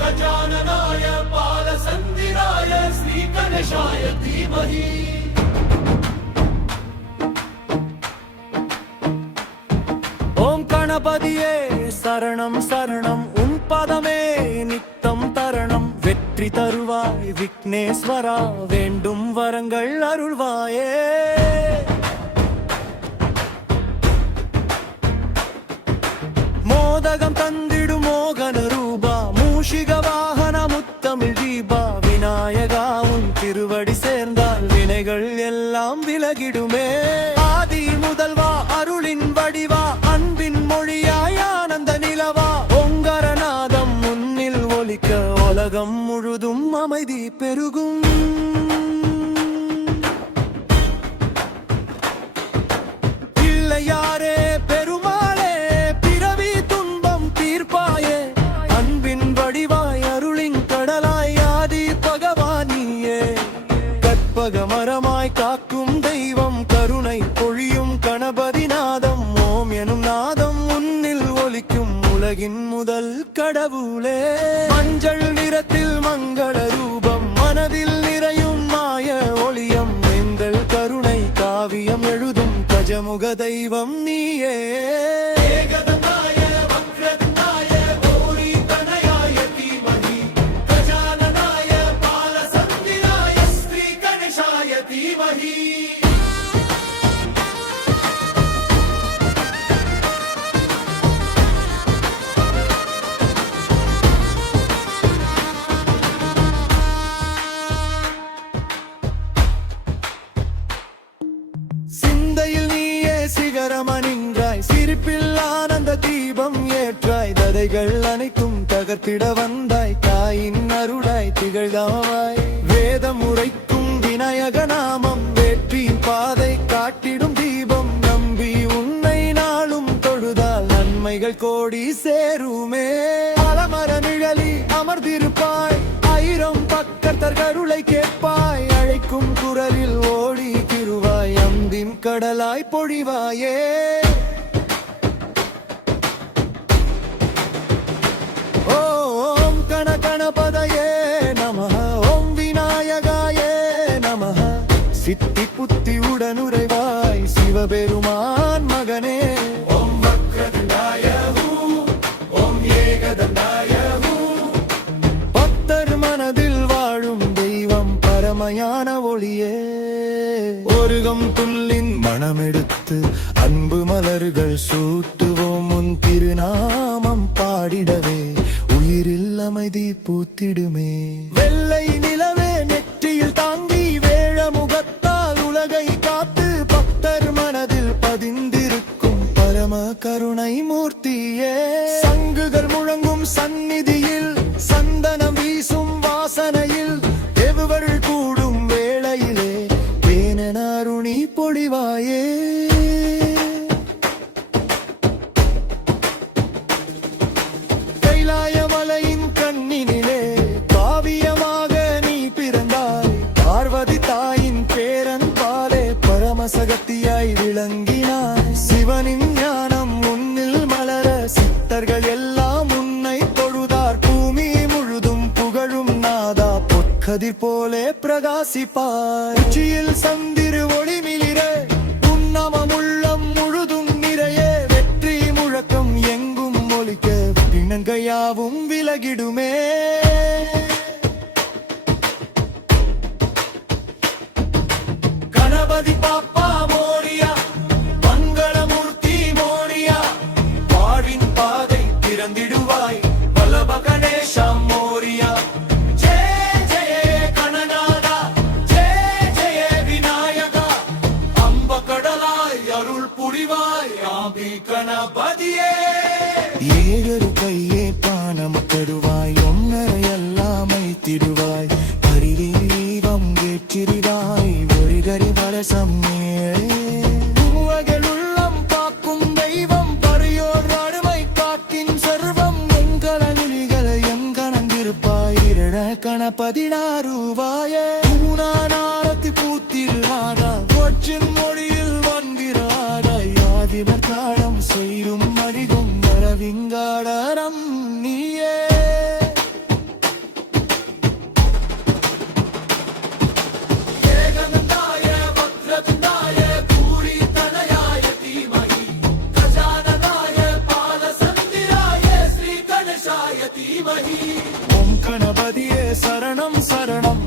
गजाननाय बालसन्दिराय श्रीगणेशाय धीमहि। ஓம் கணபதியே சரணம் சரணம், உன் பதமே நித்தம் தரணம். வெற்றி தருவாய் விக்னேஸ்வரா, வேண்டும் வரங்கள் அருள்வாயே. மோதகம் தந்திடும் மோகன ரூபா, மூஷிக வாகன முத்தமிழ் தீபா. விநாயகா உன் திருவடி சேர்ந்தால் வினைகள் எல்லாம் விலகிடுமே. ஆதி முதல்வா அருளின் வடிவா, அன்பின் மொழியாய் ஆனந்த நிலவா. ஓங்கரநாதம் முன்னில் ஒலிக்க உலகம் முழுதும் அமைதி பெருகும். பிள்ளையாரே பெருமாளே, பிறவி துன்பம் தீர்ப்பாயே. அன்பின் வடிவாய் அருளின் கடலாய் ஆதி பகவானியே. கற்பக மரமாய் காக்கும் தெய்வம், கருணை பொழியும் கணபதி நாதம். ஓம் எனும் நாதம் உன்னில் ஒலிக்கும் உலகின் முதல் கடவுளே. மஞ்சள் நிறத்தில் மங்கள ரூபம், மனதில் நிறையும் மாய ஒளியம். எங்கள் கருணை காவியம் எழுதும் கஜமுக தெய்வம் நீயே. ஏகதந்தாய வக்ரதுண்டாய கௌரிதனயாய தீமஹி. गजाननाय बालसन्दिराय श्रीगणेशाय धीमहि। சிந்தையில் நீயே சிகரமணின்றாய், சிரிப்பில் ஆனந்த தீபம் ஏற்றாய். ததைகள் அனைத்தும் தகர்த்திட வந்தாய், தாயின் அருளாய் திகழ்தாவாய். வேதம் உரைக்கும் விநாயக நாமம், வேற்றின் பாதை காட்டிடும் தீபம். நம்பி உன்னை நாளும் தொழுதால் நன்மைகள் கோடி சேருமே. அலமர நிழலி அமர்ந்திருப்பாய், ஆயிரம் பக்கத்தர் கருளை கேட்பாய். அழைக்கும் குரலில் ஓடி திருவாய், அம்பின் கடலாய் பொழிவாயே. ஓம் கணபதயே நமஹ, ஓம் விநாயகாயே நமஹ. சித்தி புத்தி உடனுறைவாய் சிவபெருமான் மகனே. ஓம் வக்ரதுண்டாய ஓம் ஏகதந்தாய. பக்தர் மனதில் வாழும் தெய்வம் பரமயான ஒளியே. ஒருகம் துள்ளின் மனமெடுத்து அன்பு மலர்கள் சூட்டுவோம். உன் திருநாமம் பாடிடவே உயிரில் அமைதி பூத்திடுமே. வெள்ளை நிலவே நெற்றியில் தாங்கி, வேழ முகத்தால் உலகை காத்து. பக்தர் மனதில் பதிந்திருக்கும் பரம கருணை மூர்த்தியே. சங்குகள் முழங்கும் சந்நிதியில், சந்தனம் வீசும் வாசனையில். தேவர்கள் கூடும் வேளையிலே தேனென அருணி பொழிவாயே. கைலாயமலையின் கண்ணினிலே காவியமாக நீ பிறந்தாய். பார்வதி தாயின் பேரன் பாலே பரமசகத்தியாய் விளங்கினாய். சிவனின் ஞானம் உன்னில் மலர, சித்தர்கள் எல்லாம் உன்னை தொழுதார். பூமி முழுதும் புகழும் நாதா, பொற்கதிர் போலே பிரகாசிப்பாய். உச்சியில் சந்திரு ஒளி மிளிர, உன்னமம் உள்ளம் முழுதும் நிறைய. வெற்றி முழக்கம் எங்கும் ஒலிக்க, பிணங்கையாவும் விலகிடுமே. கணபதி பாப்பா மோரியா, மங்களமூர்த்தி மோரியா. வாழ்வின் பாதை திறந்திடுவாய் வல்லப கணேசா மோரியா. ஜெய ஜெய கணநாதா, ஜெய ஜெய விநாயகா. அம்ப கடலாய் அருள் புரிவாய் ஆம்பி கணபதியே. ஏழரு கையே பானம் தருவாய், ஒன்னரை எல்லாம் ஐத்திடுவாய். கரிதீபம் ஏற்றிடுவாய், ஒரு கரி வலசம் உள்ளம் காக்கும் தெய்வம். பரியோர் அருமை காட்டின் சர்வம். எங்கள எங்கனங்கிருப்பாய், இரண கணபதினாருவாய. பூனானாரத்தி பூத்திருவாரா, கொச்சின் மொழியில் வந்திராராய். ஆதிவர் காலம் செய்யும் மடிகும் வரவிங்காடரம் நீயே. धीमहि ஓம் கணபதியே சரணம் சரணம்